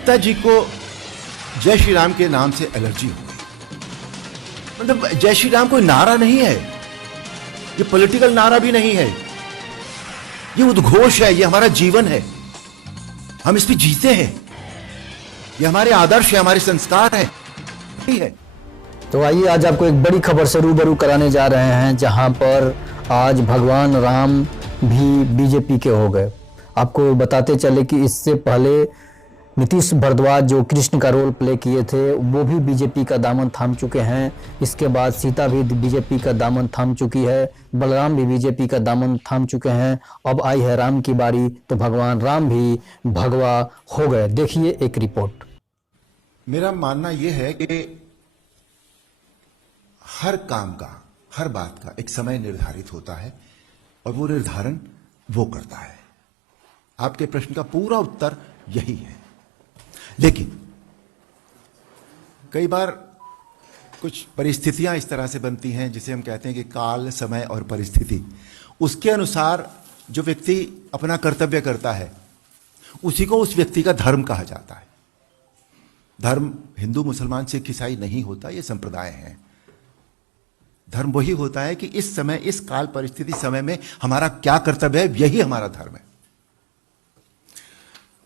ममता जी को जय श्री राम के नाम से एलर्जी हो गई। मतलब जय श्री राम कोई नारा नहीं है, ये पॉलिटिकल नारा भी नहीं है, ये उद्घोष है, ये हमारा जीवन है, हम इस पे जीते हैं, ये हमारे आदर्श है, हमारे संस्कार है। तो आइए आज आपको एक बड़ी खबर से रूबरू कराने जा रहे हैं, जहां पर आज भगवान राम भी बीजेपी के हो गए। आपको बताते चले कि इससे पहले नीतीश भारद्वाज जो कृष्ण का रोल प्ले किए थे वो भी बीजेपी का दामन थाम चुके हैं। इसके बाद सीता भी बीजेपी का दामन थाम चुकी है, बलराम भी बीजेपी का दामन थाम चुके हैं। अब आई है राम की बारी, तो भगवान राम भी भगवा हो गए। देखिए एक रिपोर्ट। मेरा मानना यह है कि हर काम का, हर बात का एक समय निर्धारित होता है और वो निर्धारण वो करता है। आपके प्रश्न का पूरा उत्तर यही है। लेकिन कई बार कुछ परिस्थितियां इस तरह से बनती हैं जिसे हम कहते हैं कि काल, समय और परिस्थिति, उसके अनुसार जो व्यक्ति अपना कर्तव्य करता है उसी को उस व्यक्ति का धर्म कहा जाता है। धर्म हिंदू, मुसलमान, सिख, ईसाई नहीं होता, ये संप्रदाय हैं। धर्म वही होता है कि इस समय, इस काल परिस्थिति समय में हमारा क्या कर्तव्य है, यही हमारा धर्म है।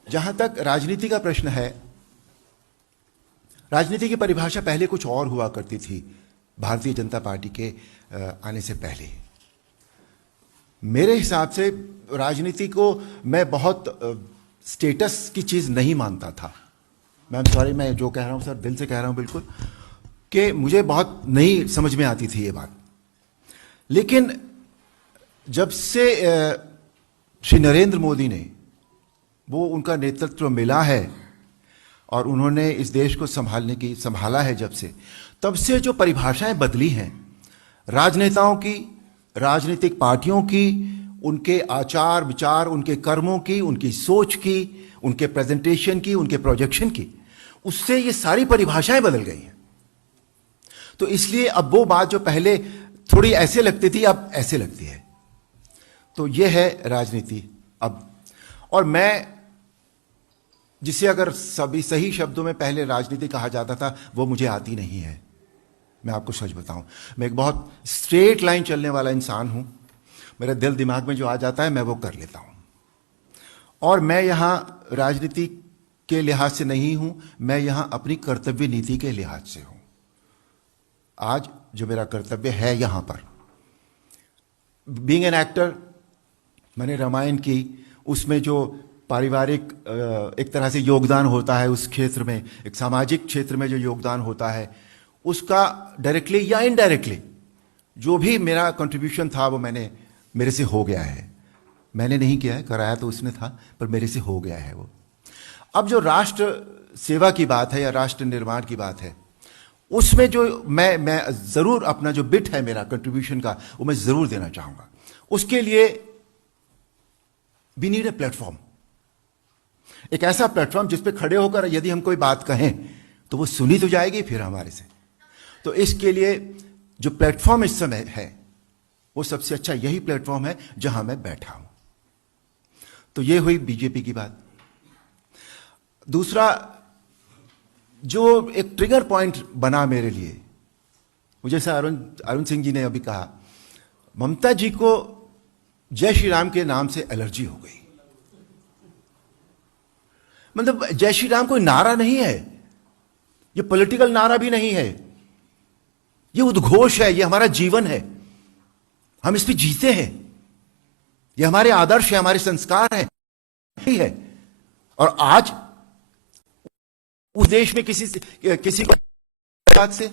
जहां तक राजनीति का प्रश्न है, राजनीति की परिभाषा पहले कुछ और हुआ करती थी भारतीय जनता पार्टी के आने से पहले। मेरे हिसाब से राजनीति को मैं बहुत स्टेटस की चीज नहीं मानता था। सॉरी, मैं जो कह रहा हूं सर दिल से कह रहा हूं बिल्कुल, कि मुझे बहुत नहीं समझ में आती थी ये बात। लेकिन जब से श्री नरेंद्र मोदी ने वो उनका नेतृत्व मिला है और उन्होंने इस देश को संभाला है, जब से तब से जो परिभाषाएं बदली हैं राजनेताओं की, राजनीतिक पार्टियों की, उनके आचार विचार, उनके कर्मों की, उनकी सोच की, उनके प्रेजेंटेशन की, उनके प्रोजेक्शन की, उससे ये सारी परिभाषाएं बदल गई हैं। तो इसलिए अब वो बात जो पहले थोड़ी ऐसे लगती थी अब ऐसे लगती है। तो ये है राजनीति अब। और मैं जिसे अगर सभी सही शब्दों में पहले राजनीति कहा जाता था वो मुझे आती नहीं है। मैं आपको सच बताऊं, मैं एक बहुत स्ट्रेट लाइन चलने वाला इंसान हूं। मेरे दिल दिमाग में जो आ जाता है मैं वो कर लेता हूं। और मैं यहां राजनीति के लिहाज से नहीं हूं, मैं यहां अपनी कर्तव्य नीति के लिहाज से हूं। आज जो मेरा कर्तव्य है यहां पर, बीइंग एन एक्टर, मैंने रामायण की, उसमें जो पारिवारिक एक तरह से योगदान होता है उस क्षेत्र में, एक सामाजिक क्षेत्र में जो योगदान होता है, उसका डायरेक्टली या इनडायरेक्टली जो भी मेरा कंट्रीब्यूशन था वो मेरे से हो गया है। मैंने नहीं किया है, कराया तो उसने था, पर मेरे से हो गया है वो। अब जो राष्ट्र सेवा की बात है या राष्ट्र निर्माण की बात है, उसमें जो मैं जरूर अपना जो बिट है मेरा कंट्रीब्यूशन का, वो मैं जरूर देना चाहूंगा। उसके लिए वी नीड ए प्लेटफॉर्म, एक ऐसा प्लेटफॉर्म जिस पे खड़े होकर यदि हम कोई बात कहें तो वो सुनी तो जाएगी फिर हमारे से। तो इसके लिए जो प्लेटफॉर्म इस समय है वो सबसे अच्छा यही प्लेटफॉर्म है जहां मैं बैठा हूं। तो ये हुई बीजेपी की बात। दूसरा जो एक ट्रिगर पॉइंट बना मेरे लिए, वो जैसे अरुण सिंह जी ने अभी कहा, ममता जी को जय श्री राम के नाम से एलर्जी हो गई। मतलब जय श्री राम कोई नारा नहीं है, ये पॉलिटिकल नारा भी नहीं है, ये उद्घोष है, ये हमारा जीवन है, हम इस पे जीते हैं, ये हमारे आदर्श है, हमारे संस्कार है। और आज उस देश में किसी को बात से